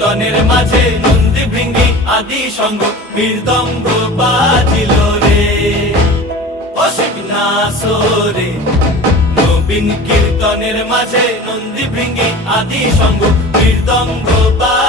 কীর্তনের মাঝে নন্দী ভৃঙ্গি আদি সঙ্গ মৃদঙ্গ বাজিল রে, অসিক নাসরে। নবীন কীর্তনের মাঝে নন্দী ভৃঙ্গি আদি সঙ্গ মৃদঙ্গ বাজিল